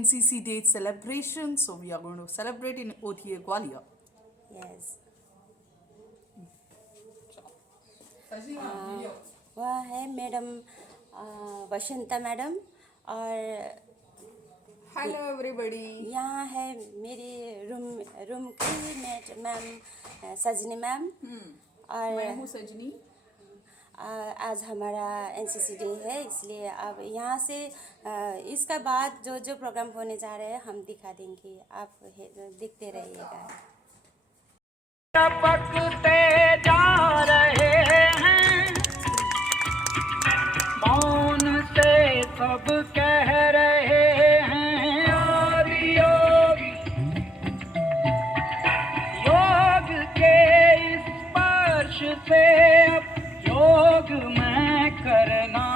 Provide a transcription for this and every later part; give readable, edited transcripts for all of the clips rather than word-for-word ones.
NCC Day celebration. So we are going to celebrate in OTA Gwalior. Yes. Video वह है madam Vasanta madam और hello everybody. यहाँ है मेरी रूम की मेट मैम सजनी मैम और मैं हूँ सजनी। आज हमारा एनसीसी डे है, इसलिए अब यहाँ से इसका बाद जो जो प्रोग्राम होने जा रहे हैं हम दिखा देंगे, आप देखते रहिएगा। टपकते जा रहे हैं, मौन से सब कह रहे हैं आदि योग, योग के इस स्पर्श से अब योग में करना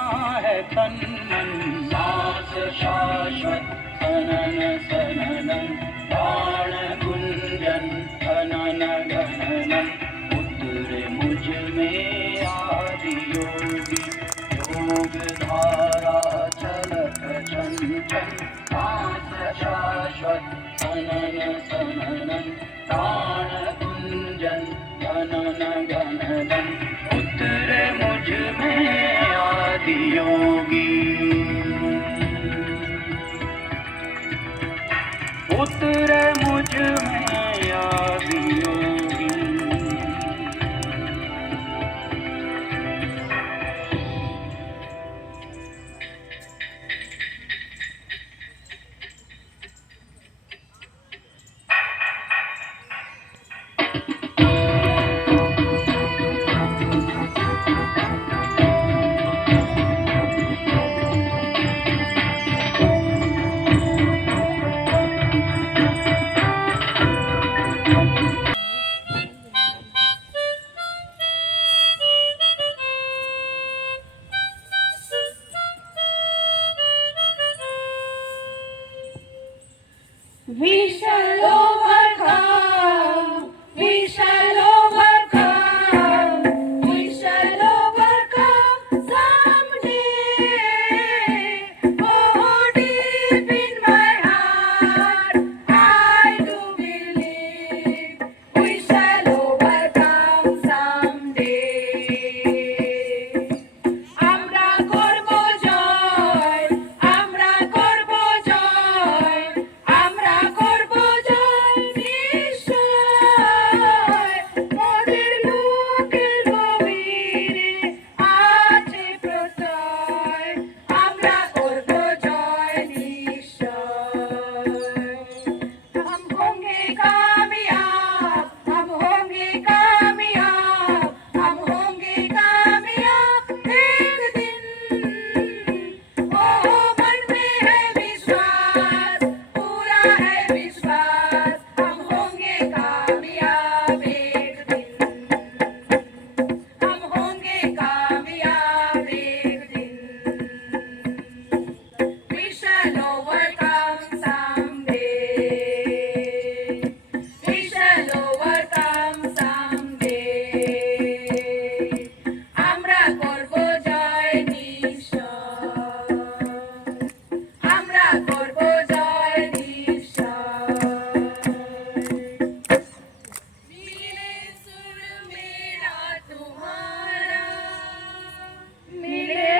है तन मन, सांस शाश्वत सनन सनन प्राण गुंजन धनन गणन, उतरे मुझ में आदि योगी, योग धारा चलत चंचल, सांस शाश्वत सनन सनन प्राण गुंजन धनन गणन, उतरे मुझ में आदि योगी, उतरे मुझ में आदि योगी। We shall overcome. We shall overcome. We shall overcome someday. Oh, deep in my heart, I do believe we shall overcome someday. আমরা করব জয়, আমরা করব জয়, আমরা করব জয় নিশ্চয়। মোদের লোকের গভীরে আছে প্রত্যয়, আমরা করব জয় নিশ্চয়। हम होंगे कामयाब, हम होंगे कामयाब, हम होंगे कामयाब एक दिन। ओ मन में है विश्वास, पूरा है विश्वास, हम होंगे कामयाब एक दिन। हम होंगे कामयाब एक दिन। We shall overcome someday. We shall overcome someday. আমরা করব জয় নিশ্চয়, আমরা করব জয় নিশ্চয়। मिले सुर मेरा तुम्हारा, मिले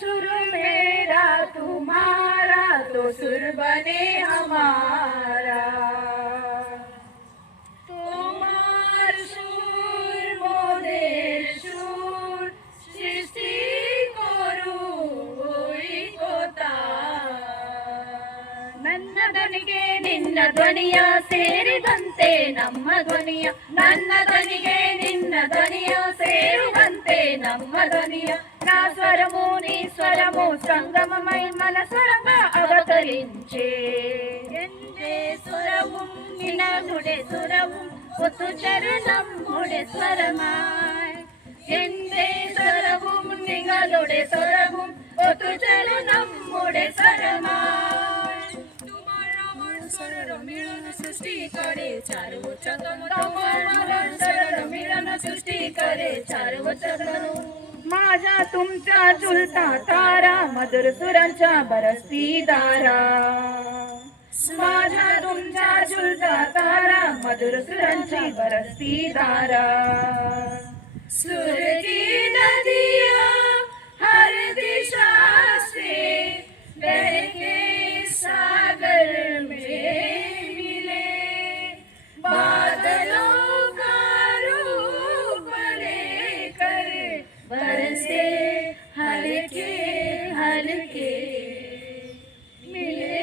सुर मेरा तुम्हारा, तो सुर बने हमारा। তোমার সুর মোদের সুর, সৃষ্টি করু ঐকতা। ನನ್ನ ಧ್ವನಿಗೆ ನಿನ್ನ ಧ್ವನಿಯ ಸೇರಿದಂತೆ ನಮ್ಮ ಧ್ವನಿಯ, ನನ್ನ ಧ್ವನಿಗೆ ನಿನ್ನ ಧ್ವನಿಯ ಸೇರುವಂತೆ ನಮ್ಮ ధ్వనియ, నా స్వరము నీ స్వరము సంగమమై మన స్వరంగా అవతరించే. എന്റെ സ്വരവും നിനയുടെ സ്വരവും ഒത്തുചേർന്നമ്മുടെ സ്വരമായി, എന്റെ സ്വരവും നിങ്ങളുടെ സ്വരവും ഒത്തുചേർന്ന് നമ്മുടെ സ്വരമായി। তোমার আমার স্বরের মিলন সৃষ্টি করে চারু চন্দন, তোমার আমার স্বরের মিলন সৃষ্টি করে চারু চন্দन। माझा तुमचा झुलता तारा, मधुर सुरांच्या बरसती दारा। माझा तुमचा झुलता तारा मधुर सुरांची बरसती धारा सुर की नदियाँ हर दिशा से बहके सागर में मिले बादलों का रूप लेकर बरसे हल्के हल्के मिले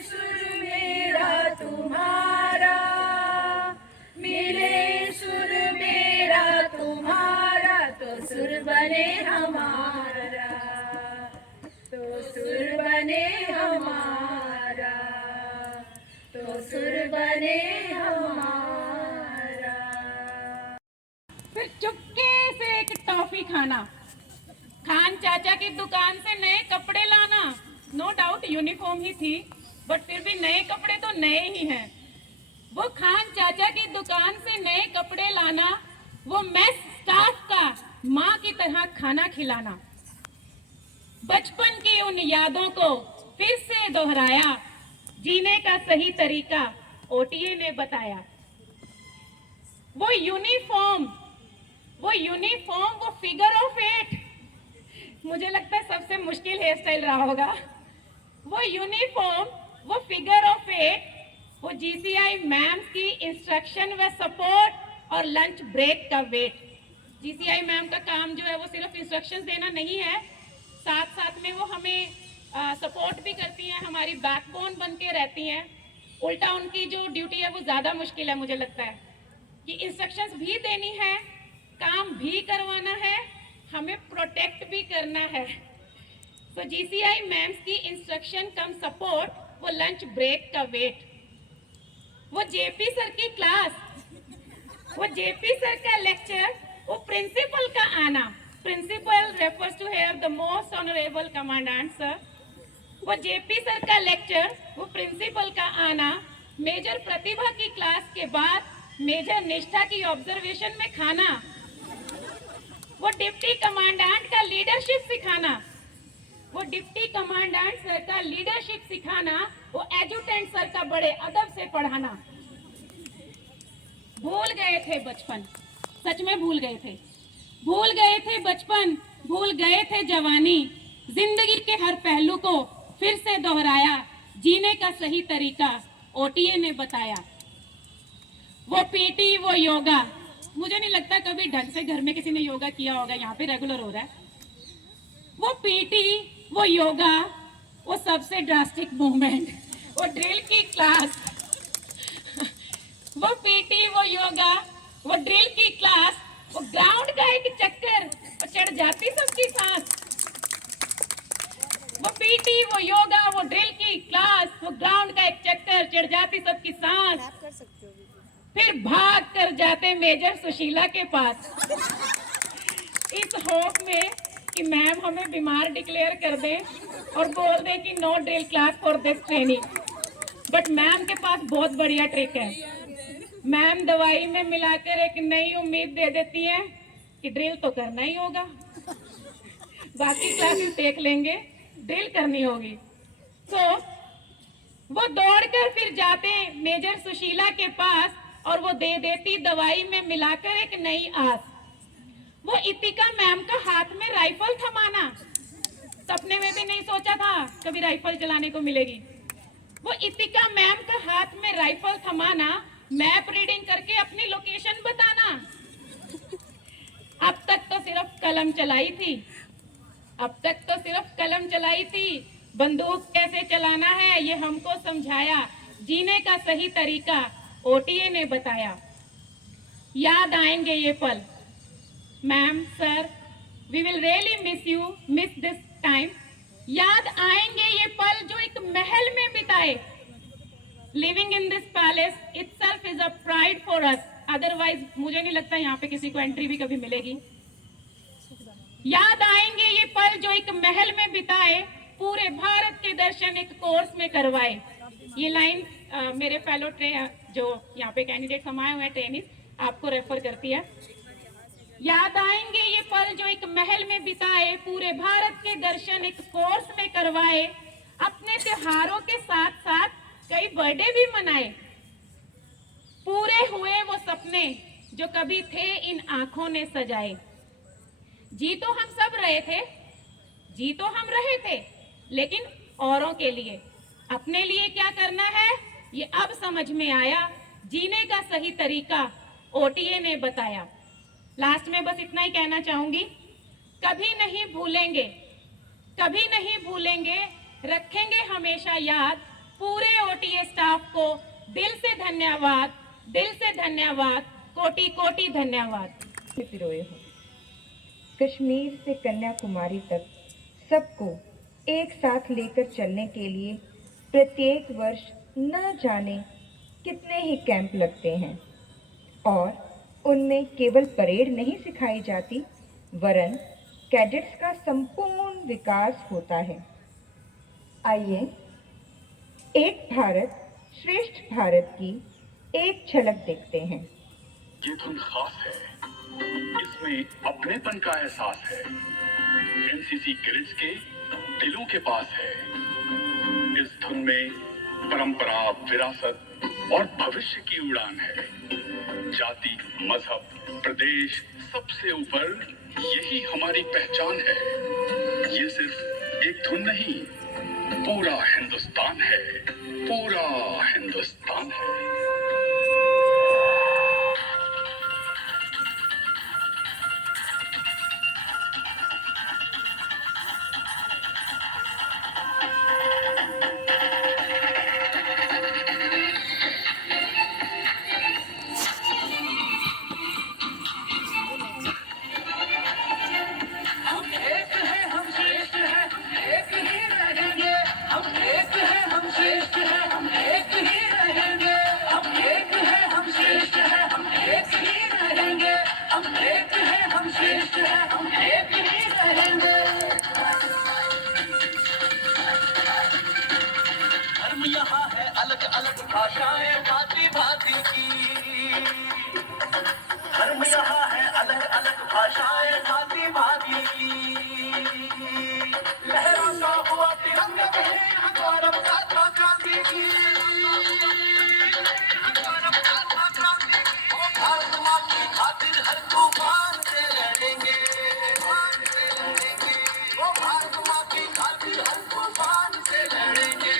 सुर मेरा तुम्हारा मिले सुर मेरा तुम्हारा तो सुर बने हमारा तो सुर बने हमारा तो सुर बने हमारा। फिर चुपके से एक टॉफी खाना, खान चाचा की दुकान से नए कपड़े लाना। नो डाउट यूनिफॉर्म ही थी, बट फिर भी नए कपड़े तो नए ही हैं। वो खान चाचा की दुकान से नए कपड़े लाना, वो मेस स्टाफ का माँ की तरह खाना खिलाना। बचपन की उन यादों को फिर से दोहराया, जीने का सही तरीका ओटीए ने बताया। वो यूनिफॉर्म, वो फिगर ऑफ 8, मुझे लगता है सबसे मुश्किल हेयर स्टाइल रहा होगा। वो यूनिफॉर्म, वो फिगर ऑफ 8, वो जीसीआई मैम की इंस्ट्रक्शन व सपोर्ट और लंच ब्रेक का वेट। जीसीआई मैम का काम जो है वो सिर्फ इंस्ट्रक्शंस देना नहीं है, साथ साथ में वो हमें सपोर्ट भी करती हैं, हमारी बैकबोन बन के रहती हैं। उल्टा उनकी जो ड्यूटी है वो ज़्यादा मुश्किल है, मुझे लगता है कि इंस्ट्रक्शंस भी देनी है, काम भी करवाना है, हमें प्रोटेक्ट भी करना है। तो जीसीआई मैम्स की इंस्ट्रक्शन कम सपोर्ट, वो लंच ब्रेक का वेट, वो जेपी सर की क्लास, वो जेपी सर का लेक्चर, वो प्रिंसिपल का आना। Principal refers to here the most honourable commandant sir. वो जेपी सर का लेक्चर, वो प्रिंसिपल का आना, मेजर प्रतिभा की क्लास के बाद मेजर निष्ठा की ऑब्जर्वेशन में खाना, वो डिप्टी कमांडेंट का लीडरशिप सिखाना, वो डिप्टी कमांडेंट सर का लीडरशिप सिखाना, वो एजुटेंट सर का बड़े अदब से पढ़ाना। भूल गए थे बचपन, सच में भूल गए थे, भूल गए थे बचपन, भूल गए थे जवानी। जिंदगी के हर पहलू को फिर से दोहराया, जीने का सही तरीका ओटीए ने बताया। वो पीटी, वो योगा, मुझे नहीं लगता कभी ढंग से घर में किसी ने योगा किया होगा, यहाँ पे रेगुलर हो रहा है। वो पीटी, वो योगा, वो सबसे ड्रास्टिक मूवमेंट, वो ड्रिल की क्लास। वो पीटी, वो योगा, वो ड्रिल की क्लास, वो ग्राउंड का एक चक्कर, वो चढ़ जाती सबकी सांस। वो पीटी, वो योगा, वो ड्रिल की क्लास, वो ग्राउंड का एक चक्कर, चढ़ जाती सबकी सांस। फिर भाग कर जाते मेजर सुशीला के पास, इस होप में कि मैम हमें बीमार डिक्लेयर कर दे और बोल दे कि no drill class for this training. But ma'am के पास बहुत बढ़िया ट्रिक है, मैम दवाई में मिलाकर एक नई उम्मीद दे देती है कि ड्रिल तो करना ही होगा, बाकी क्लासेस देख लेंगे, ड्रिल करनी होगी। तो वो दौड़कर फिर जाते मेजर सुशीला के पास और वो दे देती दवाई में मिलाकर एक नई आस। वो इतिका मैम का हाथ में राइफल थमाना, सपने में भी नहीं सोचा था कभी राइफल चलाने को मिलेगी। वो इतिका मैम का हाथ में राइफल थमाना, मैप रीडिंग करके अपनी लोकेशन बताना। अब तक तो सिर्फ कलम चलाई थी, अब तक तो सिर्फ कलम चलाई थी, बंदूक कैसे चलाना है ये हमको समझाया, जीने का सही तरीका ओटीए ने बताया। याद आएंगे ये पल, ma'am sir, we will really miss this time. याद आएंगे ये पल जो एक महल में बिताए। Living in this palace itself is a pride for us, otherwise मुझे नहीं लगता यहाँ पे किसी को एंट्री भी कभी मिलेगी। याद आएंगे ये पल जो एक महल में बिताए, पूरे भारत के दर्शन एक कोर्स में करवाए। ये लाइन मेरे फेलो जो यहाँ पे कैंडिडेट समाये हुए हैं ट्रेनिंग, आपको रेफर करती है। याद आएंगे ये पल जो एक महल में बिताए, पूरे भारत के दर्शन एक कोर्स में करवाए, अपने त्योहारों के साथ साथ कई बर्थडे भी मनाए। पूरे हुए वो सपने जो कभी थे इन आंखों ने सजाए। जी तो हम सब रहे थे, जी तो हम रहे थे, लेकिन औरों के लिए, अपने लिए क्या करना है ये अब समझ में आया। जीने का सही तरीका ओटीए ने बताया। लास्ट में बस इतना ही कहना चाहूंगी, कभी नहीं भूलेंगे, कभी नहीं भूलेंगे, रखेंगे हमेशा याद। पूरे ओटीए स्टाफ को दिल से धन्यवाद, दिल से धन्यवाद, कोटि कोटि धन्यवाद। पिरोए हो। कश्मीर से कन्याकुमारी तक सबको एक साथ लेकर चलने के लिए प्रत्येक वर्ष न जाने कितने ही कैंप लगते हैं और उनमें केवल परेड नहीं सिखाई जाती, वरन कैडेट्स का संपूर्ण विकास होता है। आइए एक भारत श्रेष्ठ भारत की एक झलक देखते हैं। ये धुन खास है, इसमें अपनेपन का एहसास है। एनसीसी कैडेट्स के दिलों के पास है। इस धुन में परंपरा, विरासत और भविष्य की उड़ान है। जाति, मजहब, प्रदेश सबसे ऊपर यही हमारी पहचान है। ये सिर्फ एक धुन नहीं, पूरा हिंदुस्तान है, पूरा हिंदुस्तान है। भाषाएं भांति भांति की, धर्म यहाँ है अलग अलग भाषाएं भांति भांति की। लहराता हुआ तिरंगा बहे गौरव गाथा क्रांति की, गौरव गाथा क्रांति की। वो भारत माँ की खातिर हर तूफान से लड़ेंगे, वो भारत माँ की खातिर हर तूफान से लड़ेंगे।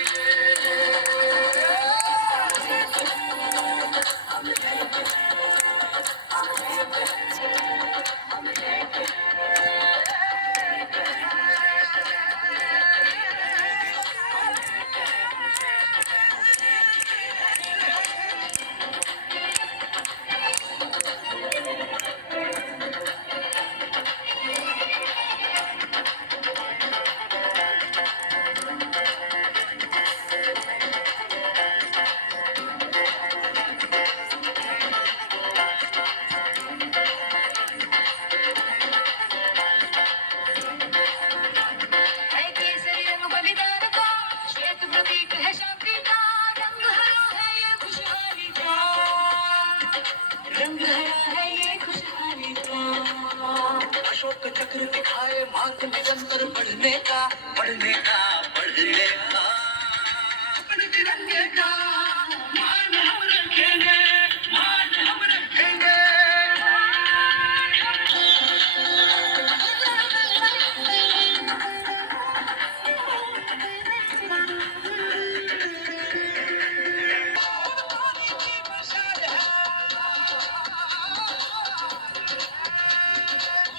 अशोक चक्र दिखाए मार्ग निरंतर बढ़ने का, बढ़ने का, बढ़ने का। अपने तिरंगे का मान हम रखेंगे, मान हम रखेंगे।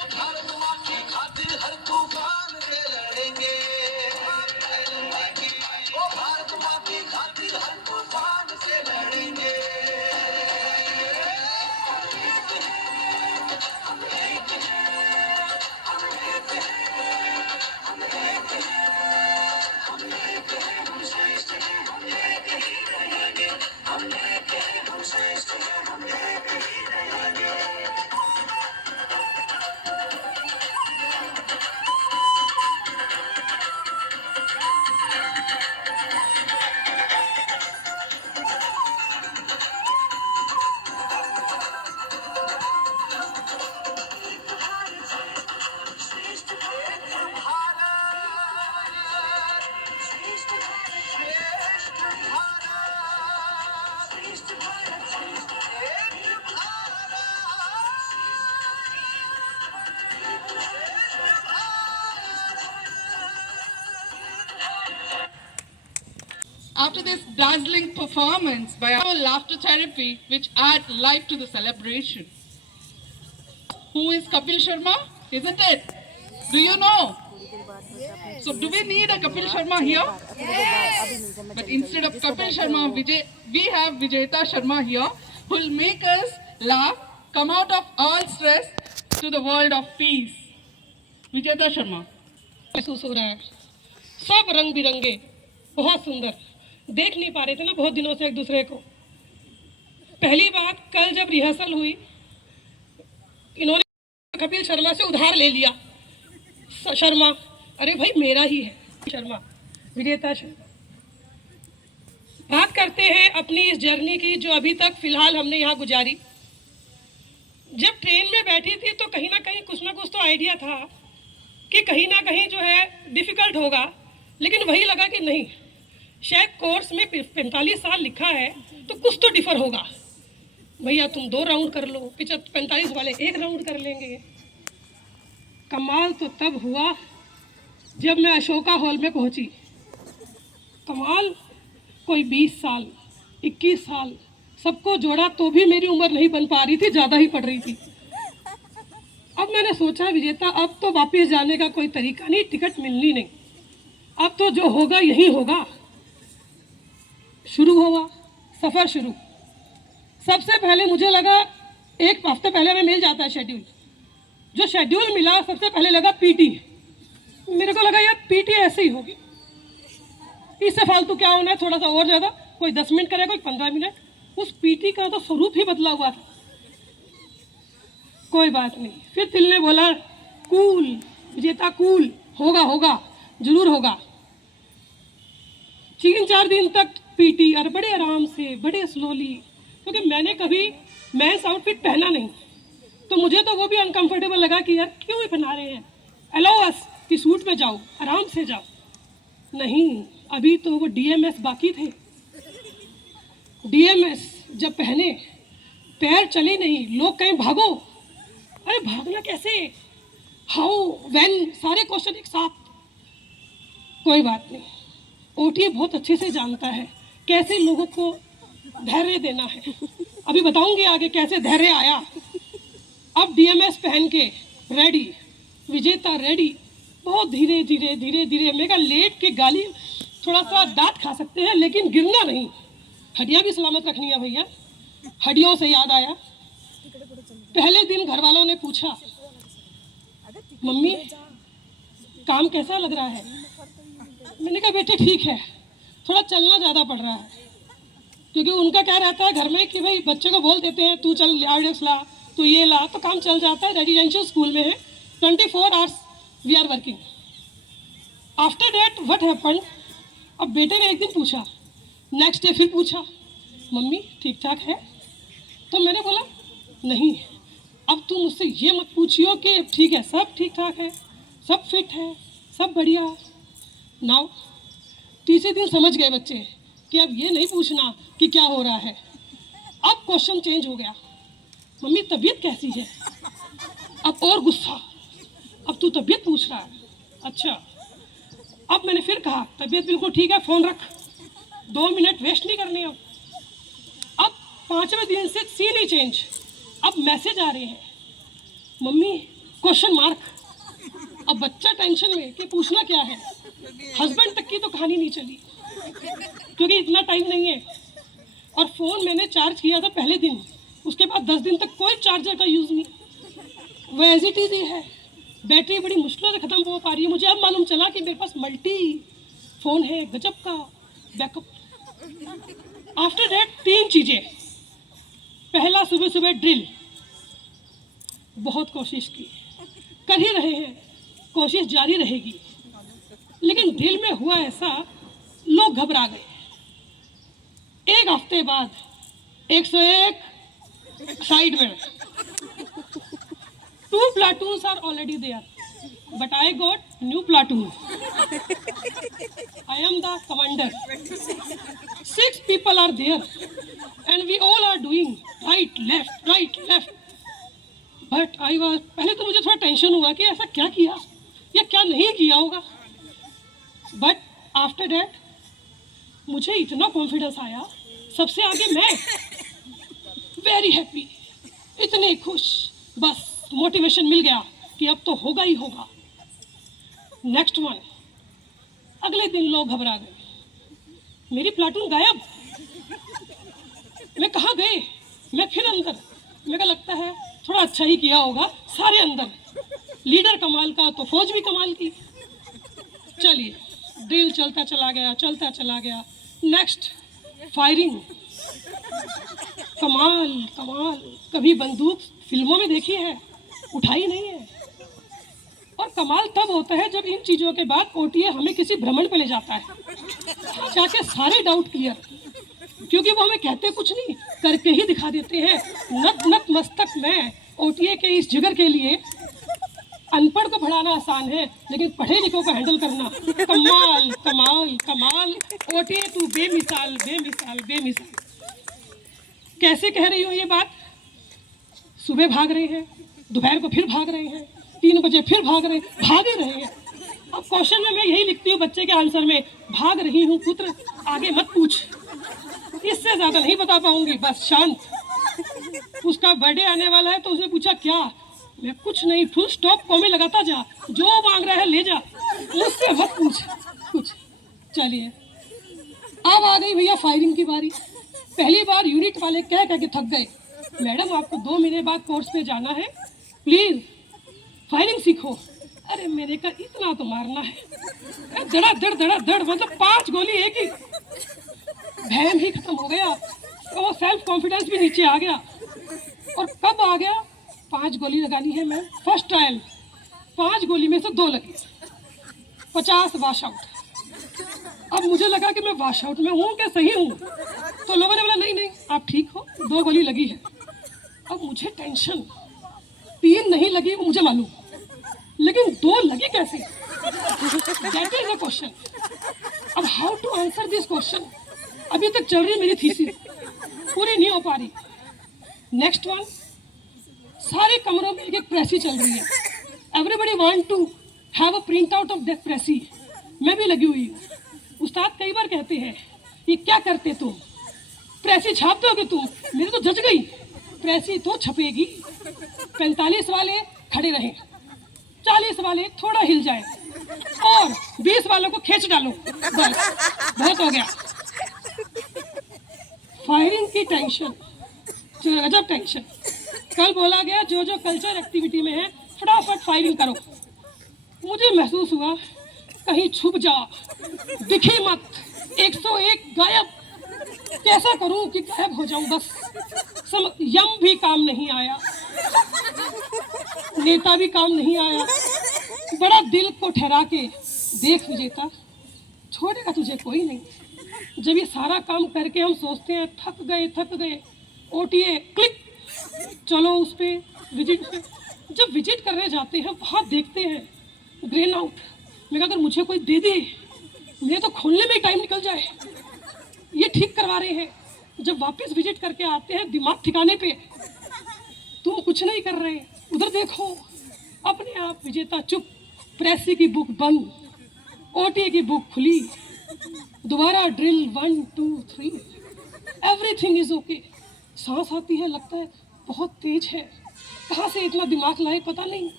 भारत माँ की खातिर हर तूफान से लड़ेंगे। After this dazzling performance by our laughter therapy, which add life to the celebration. Who is Kapil Sharma? Isn't it? Do you know? So do we need a Kapil Sharma here? Yes. But instead of Kapil Sharma, we have Vijayta Sharma here, who will make us laugh, come out of all stress to the world of peace. Vijayta Sharma. महसूस हो रहा है, सब रंग बिरंगे, बहुत सुंदर, देख नहीं पा रहे थे ना बहुत दिनों से एक दूसरे को। पहली बात, कल जब रिहर्सल हुई, इन्होंने कपिल शर्मा से उधार ले लिया। शर्मा, अरे भाई मेरा ही है शर्मा, विजेता शर्मा। बात करते हैं अपनी इस जर्नी की जो अभी तक फिलहाल हमने यहाँ गुजारी। जब ट्रेन में बैठी थी तो कहीं ना कहीं कुछ ना कुछ तो आइडिया था कि कहीं ना कहीं जो है डिफ़िकल्ट होगा, लेकिन वही लगा कि नहीं, शायद कोर्स में 45 साल लिखा है तो कुछ तो डिफ़र होगा। भैया तुम 2 राउंड कर लो, 45 वाले 1 राउंड कर लेंगे। कमाल तो तब हुआ जब मैं अशोका हॉल में पहुंची। कमाल, कोई 20 साल 21 साल सबको जोड़ा तो भी मेरी उम्र नहीं बन पा रही थी, ज़्यादा ही पड़ रही थी। अब मैंने सोचा विजेता, अब तो वापस जाने का कोई तरीका नहीं, टिकट मिलनी नहीं, अब तो जो होगा यही होगा। शुरू हुआ सफ़र शुरू। सबसे पहले मुझे लगा, एक हफ्ते पहले में मिल जाता है शेड्यूल, जो शेड्यूल मिला सबसे पहले लगा पीटी। मेरे को लगा यार पीटी ऐसे ही होगी, इससे फालतू क्या होना है, थोड़ा सा और ज़्यादा, कोई 10 मिनट करे, कोई 15 मिनट। उस पीटी का तो स्वरूप ही बदला हुआ था। कोई बात नहीं, फिर दिल ने बोला कूल विजेता, कूल, होगा होगा जरूर होगा। 3-4 दिन तक पीटी, और बड़े आराम से, बड़े स्लोली, क्योंकि मैंने कभी मैंस आउटफिट पहना नहीं, तो मुझे तो वो भी अनकंफर्टेबल लगा कि यार क्यों पहना रहे हैं, अलाउ अस कि सूट में जाओ, आराम से जाओ। नहीं, अभी तो वो डीएमएस बाकी थे। डीएमएस जब पहने, पैर चले नहीं, लोग कहीं भागो, अरे भागना कैसे, हाउ, व्हेन, सारे क्वेश्चन एक साथ। कोई बात नहीं, ओटीए बहुत अच्छे से जानता है कैसे लोगों को धैर्य देना है। अभी बताऊंगी आगे कैसे धैर्य आया। अब डीएमएस पहन के रेडी, विजेता रेडी, बहुत धीरे धीरे धीरे धीरे। मेरा लेट के गाली, थोड़ा सा डांट खा सकते हैं लेकिन गिरना नहीं, हड्डियाँ भी सलामत रखनी है भैया। हड्डियों से याद आया, पहले दिन घर वालों ने पूछा, मम्मी काम कैसा लग रहा है? मैंने कहा बेटे ठीक है, थोड़ा चलना ज़्यादा पड़ रहा है, क्योंकि उनका क्या रहता है घर में कि भाई बच्चे को बोल देते हैं तू चल आइडियस ला, तू ये ला, तो काम चल जाता है। रेजिडेंशियल स्कूल में है, 24 hours we are working. After that what happened, अब बेटे ने एक दिन पूछा, नेक्स्ट डे फिर पूछा, मम्मी ठीक ठाक है? तो मैंने बोला नहीं, अब तुम मुझसे ये मत पूछियो कि ठीक है, सब ठीक ठाक है, सब फिट है, सब बढ़िया। नाउ तीसरे दिन समझ गए बच्चे कि अब ये नहीं पूछना कि क्या हो रहा है। अब क्वेश्चन चेंज हो गया, मम्मी तबीयत कैसी है? अब और गुस्सा, अब तू तबीयत पूछ रहा है? अच्छा। अब मैंने फिर कहा तबीयत बिल्कुल ठीक है, फ़ोन रख, 2 मिनट वेस्ट नहीं करनी। अब 5वें दिन से सीन ही चेंज। अब मैसेज आ रहे हैं, मम्मी क्वेश्चन मार्क। अब बच्चा टेंशन में कि पूछना क्या है। हस्बैंड तक की तो कहानी नहीं चली, क्योंकि इतना टाइम नहीं है। और फ़ोन मैंने चार्ज किया था पहले दिन, उसके बाद 10 दिन तक कोई चार्जर का यूज़ नहीं, वो एज इट इज़ ही है। बैटरी बड़ी मुश्किलों से ख़त्म हो पा रही है। मुझे अब मालूम चला कि मेरे पास मल्टी फ़ोन है, गजब का बैकअप। आफ्टर दैट 3 चीज़ें। पहला, सुबह सुबह ड्रिल, बहुत कोशिश की, कर ही रहे हैं, कोशिश जारी रहेगी। लेकिन ड्रिल में हुआ ऐसा, लोग घबरा गए। 1 हफ्ते बाद 101 साइड में, 2 platoons are already there, but I got new platoon. I am the commander. 6 people are there, and we all are doing right, left. But I was, पहले तो मुझे थोड़ा टेंशन हुआ कि ऐसा क्या किया या क्या नहीं किया होगा। But after that, मुझे इतना कॉन्फिडेंस आया, सबसे आगे मैं। वेरी हैप्पी, इतने खुश, बस मोटिवेशन मिल गया कि अब तो होगा ही होगा। नेक्स्ट वन, अगले दिन लोग घबरा गए, मेरी प्लाटून गायब। मैं कहाँ गए? मैं फिर अंदर। मेरे को लगता है थोड़ा अच्छा ही किया होगा, सारे अंदर। लीडर कमाल का तो फौज भी कमाल की। चलिए, ड्रिल चलता चला गया, चलता चला गया। नेक्स्ट फायरिंग, कमाल कमाल। कभी बंदूक फिल्मों में देखी है, उठाई नहीं है। और कमाल तब होता है जब इन चीज़ों के बाद ओटीए हमें किसी भ्रमण पे ले जाता है, जाके सारे डाउट क्लियर, क्योंकि वो हमें कहते कुछ नहीं, करके ही दिखा देते हैं। नत नत मस्तक में ओटीए के इस जिगर के लिए अनपढ़ को पढ़ाना आसान है, लेकिन पढ़े लिखों को हैंडल करना कमाल कमाल कमाल। ओटीए तू बेमिसाल बेमिसाल बेमिसाल। कैसे कह रही हूँ ये बात? सुबह भाग रहे हैं, दोपहर को फिर भाग रहे हैं, 3 बजे फिर भाग रहे हैं। अब क्वेश्चन में मैं यही लिखती हूँ बच्चे के आंसर में, भाग रही हूँ पुत्र, आगे मत पूछ। इससे ज्यादा नहीं बता पाऊंगी, बस शांत। उसका बर्थडे आने वाला है तो उसने पूछा क्या? मैं कुछ नहीं, फुल स्टॉप कॉमे लगाता जा, जो मांग रहा है ले जा, मुझसे मत पूछ कुछ। चलिए, अब आ गई भैया फायरिंग की बारी। पहली बार यूनिट वाले कह के थक गए, मैडम आपको 2 महीने बाद कोर्स पे जाना है, प्लीज फायरिंग सीखो। अरे मेरे का इतना तो मारना है, दड़ा दड़ मतलब 5 गोली एक ही। भैम ही खत्म हो गया, वो सेल्फ कॉन्फिडेंस भी नीचे आ गया। और कब आ गया? 5 गोली लगानी है मैं, फर्स्ट ट्रायल। 5 गोली में से 2 लगी, 50 वॉश आउट। अब मुझे लगा कि मैं वॉश आउट में हूँ कि सही हूँ, तो लोगों ने बोला नहीं आप ठीक हो, 2 गोली लगी है। अब मुझे टेंशन, 3 नहीं लगी वो मुझे मालूम, लेकिन 2 लगी कैसे? That is a question. अब how to answer this question? अभी तक चल रही है मेरी थीसिस, पूरी नहीं हो पा रही। नेक्स्ट वन, सारे कमरों में एक प्रेसी चल रही है। Everybody want to have a print out of that precis. मैं भी लगी हुई हूँ। उस्ताद कई बार कहते हैं ये क्या करते तुम, प्रेसी छाप दोगे तुम? मेरी तो जच गई, प्रेसी तो छपेगी। 45 वाले खड़े रहें, 40 वाले थोड़ा हिल जाए, और 20 वालों को खींच डालो, बस बहुत हो गया। फायरिंग की टेंशन, गजब टेंशन। कल बोला गया जो जो कल्चर एक्टिविटी में है फटाफट फायरिंग करो। मुझे महसूस हुआ कहीं छुप जा, दिखी मत, 101 गायब। कैसा करूं कि गायब हो जाऊं? बस यम भी काम नहीं आया, नेता भी काम नहीं आया। बड़ा दिल को ठहरा के देख विजेता, छोड़ेगा तुझे कोई नहीं। जब ये सारा काम करके हम सोचते हैं थक गए, ओटीए क्लिक, चलो उस पे विजिट पे। जब विजिट करने जाते हैं वहाँ देखते हैं ग्रेन आउट। मैं अगर मुझे कोई दे दे, मेरे तो खोलने में टाइम निकल जाए। ये ठीक करवा रहे हैं। जब वापस विजिट करके आते हैं दिमाग ठिकाने पे, तुम कुछ नहीं कर रहे, उधर देखो। अपने आप विजेता चुप, प्रेसी की बुक बंद, ओटीए की बुक खुली, दोबारा ड्रिल 1 2 3, एवरीथिंग इज ओके। सांस आती है, लगता है बहुत तेज है, कहाँ से इतना दिमाग लाए पता नहीं,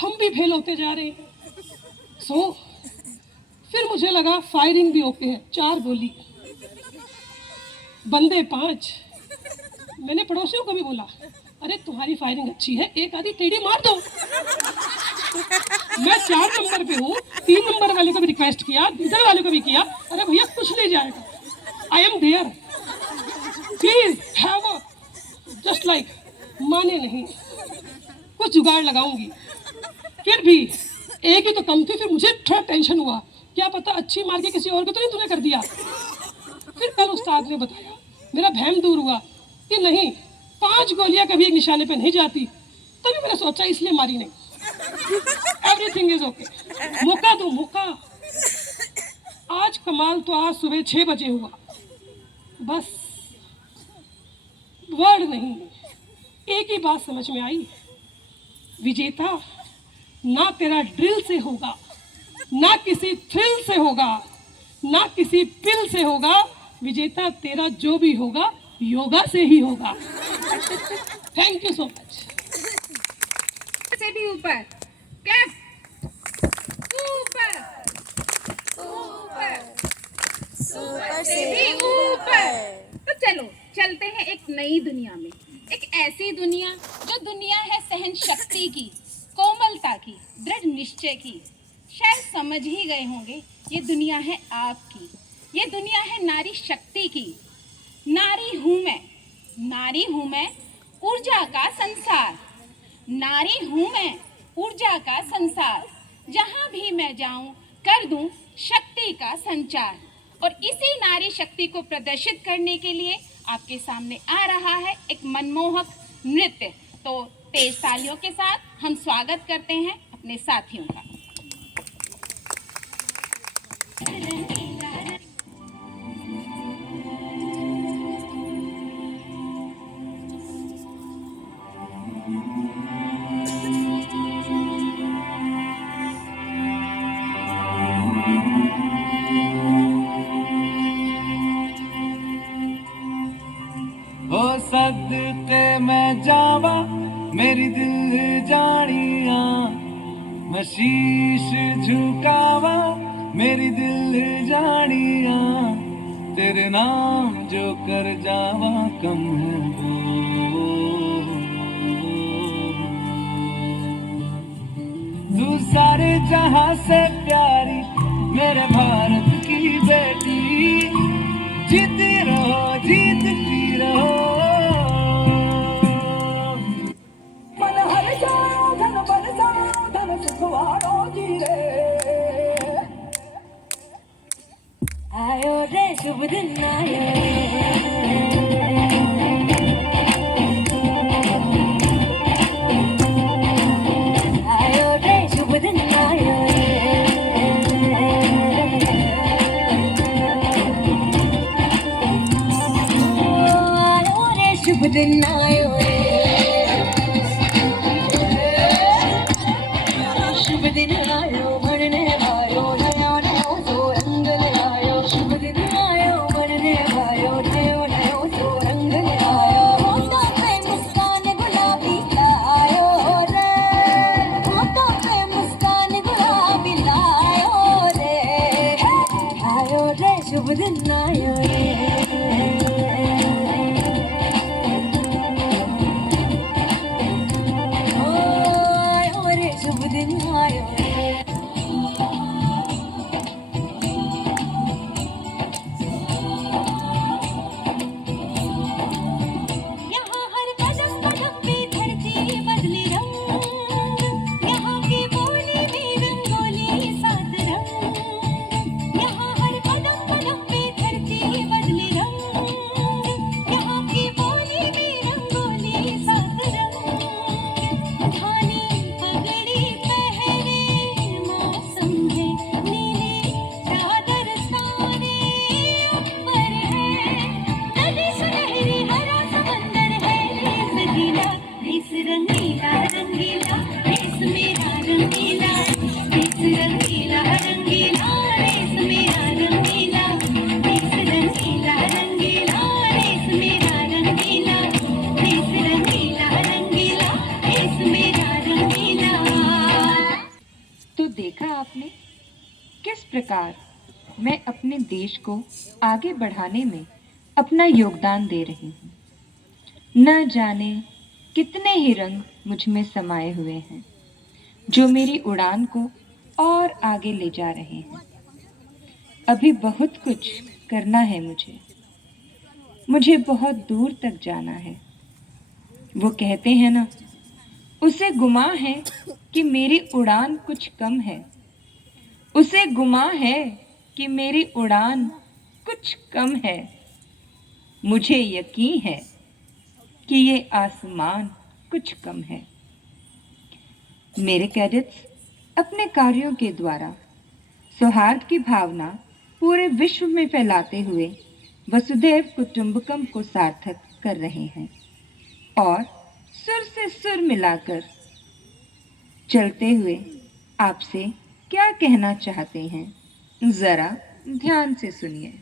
हम भी फेल होते जा रहे हैं। फिर मुझे लगा फायरिंग भी ओके है, 4 गोली, बंदे 5। मैंने पड़ोसियों को भी बोला, अरे तुम्हारी फायरिंग अच्छी है, एक आधी टेढ़ी मार दो। मैं 4 नंबर पे हूँ, 3 नंबर वाले को भी रिक्वेस्ट किया, इधर वाले को भी किया, अरे भैया कुछ नहीं जाएगा, I am there, please have just like. माने नहीं, कुछ जुगाड़ लगाऊंगी। फिर भी एक ही तो कम थी। फिर मुझे थोड़ा टेंशन हुआ, क्या पता अच्छी मार के किसी और को तो नहीं तूने कर दिया। फिर कल उस्ताद ने बताया, मेरा भ्रम दूर हुआ कि नहीं, 5 गोलियां कभी एक निशाने पे नहीं जाती। तभी मैंने सोचा इसलिए मारी नहीं। एवरीथिंग इज ओके, मौका दो मौका। आज कमाल तो आज सुबह 6 बजे हुआ, बस वर्ड नहीं, एक ही बात समझ में आई, विजेता ना तेरा ड्रिल से होगा, ना किसी थ्रिल से होगा, ना किसी पिल से होगा। विजेता तेरा जो भी होगा योगा से ही होगा। Thank you so much. से भी ऊपर क्लैप, ऊपर ऊपर सुपर से भी ऊपर। तो चलो चलते हैं एक नई दुनिया में, एक ऐसी दुनिया जो दुनिया है सहन शक्ति की, कोमलता की, दृढ़ निश्चय की। शायद समझ ही गए होंगे ये दुनिया है आपकी, ये दुनिया है नारी शक्ति की। नारी हूँ मैं ऊर्जा का संसार, नारी हूँ मैं ऊर्जा का संसार। जहाँ भी मैं जाऊँ कर दूँ शक्ति का संचार। और इसी नारी शक्ति को प्रदर्शित करने के लिए आपके सामने आ रहा है एक मनमोहक नृत्य। तो तेज तालियों के साथ हम स्वागत करते हैं अपने साथियों का। हो सदके मैं जावा मेरी दिल जानिया, मैं शीश झुकावा मेरी दिल जानिया। तेरे नाम जो कर जावा कम है वो, तू सारे जहां से प्यारी मेरे भारत की बेटी। जीती रहो जीतती रहो, मन हर जाओ धन बन जाओ धन सुखवाड़ो जी रे। आयो रे शुभ दिन आयो रे शुभ दिन आयो शुभ दिन आयो शुभ दिन आयो मरने आयो नया नया सो रंग ले आयो। शुभ दिन आयो मरने आयो नया नया सो रंग ले आयो। होठों पे मुस्कान गुलाबी लायो रे, होठों पे मुस्कान गुलाबी लायो रे शुभ दिन आयो प्रकार मैं अपने देश को आगे बढ़ाने में अपना योगदान दे रही हूँ। न जाने कितने ही रंग मुझ में समाये हुए हैं जो मेरी उड़ान को और आगे ले जा रहे हैं। अभी बहुत कुछ करना है मुझे बहुत दूर तक जाना है। वो कहते हैं ना, उसे गुमा है कि मेरी उड़ान कुछ कम है, उसे गुमा है कि मेरी उड़ान कुछ कम है। मुझे यकीन है कि ये आसमान कुछ कम है। मेरे कैडेट्स अपने कार्यों के द्वारा सौहार्द की भावना पूरे विश्व में फैलाते हुए वसुधैव कुटुंबकम को सार्थक कर रहे हैं और सुर से सुर मिलाकर चलते हुए आपसे क्या कहना चाहते हैं, जरा ध्यान से सुनिए।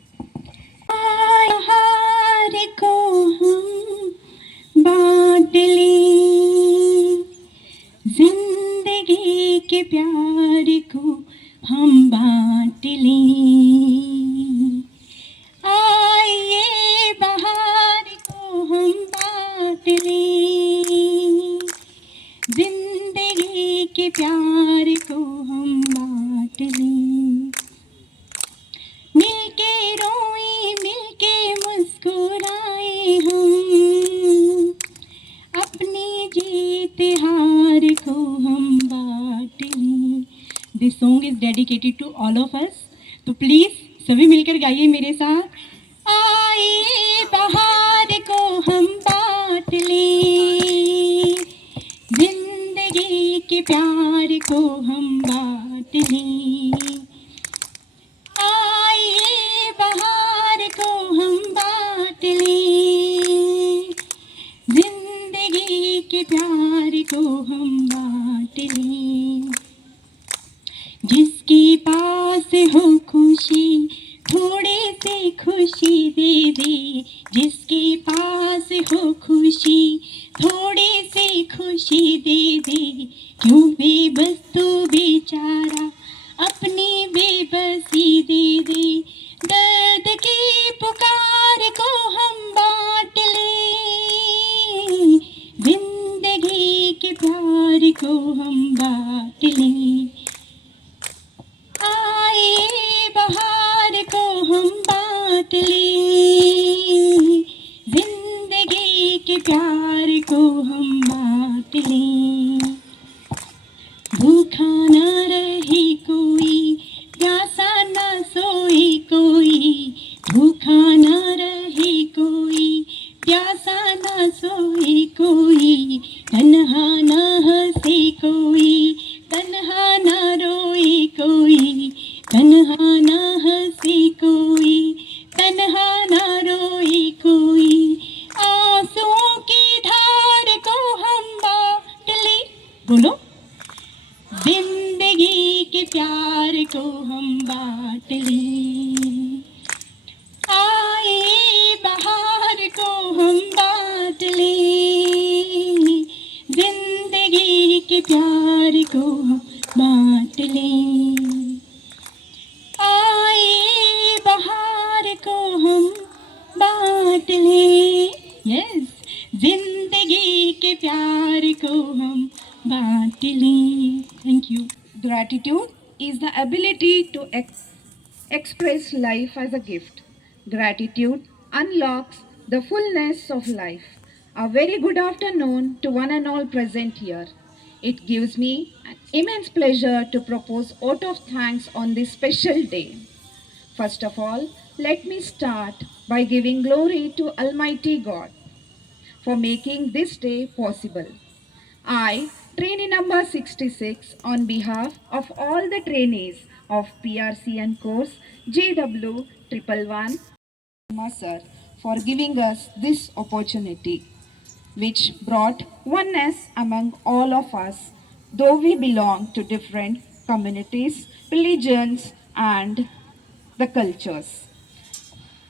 हार को हम बांट लें, जिंदगी के प्यार को हम बांट लें। आइए बहार को हम बांट लें, जिंदगी के प्यार को हम बांट लें। मिलके रोए मिलके मुस्कुराए हम, अपनी जीत हार को हम बांट लें। This song is dedicated to all of us, तो प्लीज सभी मिलकर गाइए मेरे साथ। आइए बहार को हम बांट लें, जिंदगी के प्यार को हम बांट लें। आइए बहार को हम बांट लें, जिंदगी के प्यार को हम बांट लें। जिसके पास हो खुशी थोड़ी सी खुशी दे दे, जिसके पास हो खुशी थोड़ी सी खुशी दे दे। क्यों बेबस तो बेचारा अपनी बेबसी दे दे। दर्द की पुकार को हम बांट लें, जिंदगी के प्यार को हम बांट लें। आइए बहार को हम बांट लें, जिंदगी के प्यार को हम बांट लें। भूखा ना रहे कोई, प्यासा ना सोए कोई, भूखा ना रहे कोई, प्यासा ना सोए कोई। तन्हा ना हंसे कोई, तन्हा ना रोए कोई, तन्हा ना हंसे कोई, तन्हा ना रोए कोई। आंसुओं की धार को हम बांट ले, बोलो। जिंदगी के प्यार को हम बांट लें। आइए बहार को हम बांट लें, जिंदगी के प्यार को हम बांट लें। आइए बहार को हम बांट लें, यस, जिंदगी के प्यार को हम बांट लें। Thank you. Gratitude is the ability to express life as a gift. Gratitude unlocks the fullness of life. A very good afternoon to one and all present here. It gives me an immense pleasure to propose vote of thanks on this special day. First of all, let me start by giving glory to Almighty God for making this day possible. I, trainee number 66, on behalf of all the trainees of PRCN course JW111, sir, for giving us this opportunity, which brought oneness among all of us, though we belong to different communities, religions, and the cultures.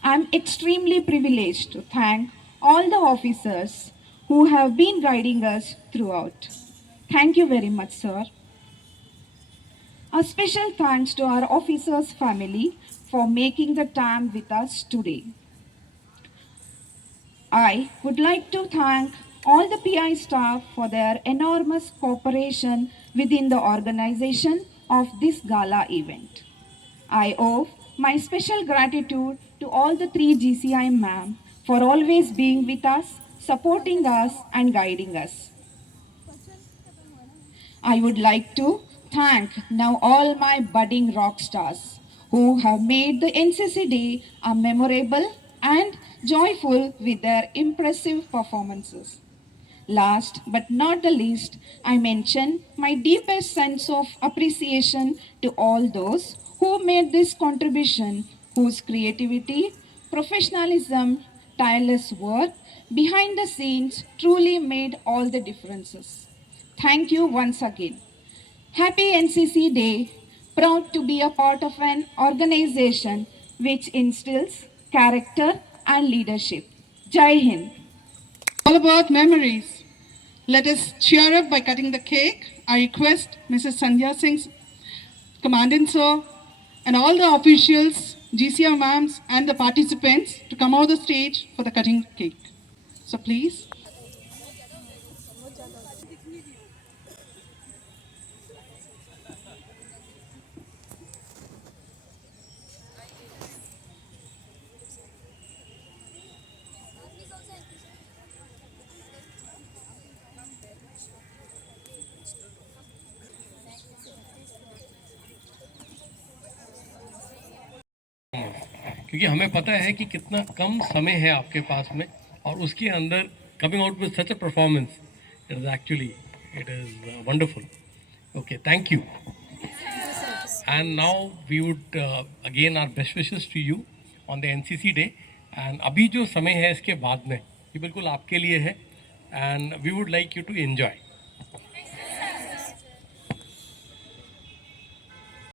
I am extremely privileged to thank all the officers who have been guiding us throughout. Thank you very much, sir. A special thanks to our officers' family for making the time with us today. I would like to thank all the PI staff for their enormous cooperation within the organization of this gala event. I owe my special gratitude to all the 3 GCI ma'am for always being with us, supporting us and guiding us. I would like to thank now all my budding rock stars who have made the NCC Day a memorable and joyful with their impressive performances. Last but not the least, I mention my deepest sense of appreciation to all those who made this contribution, whose creativity, professionalism, tireless work behind the scenes truly made all the differences. Thank you once again. Happy NCC Day. Proud to be a part of an organization which instills character and leadership. Jai Hind. All about memories. Let us cheer up by cutting the cake. I request Mrs. Sandhya Singh, Commandant Sir, and all the officials, GCR ma'ams, and the participants to come out the stage for the cutting cake. So please. क्योंकि हमें पता है कि कितना कम समय है आपके पास में और उसके अंदर coming out with such a performance it is wonderful. Okay, thank you. And now we would again our best wishes to you on the NCC day. And अभी जो समय है इसके बाद में ये बिल्कुल आपके लिए है and we would like you to enjoy.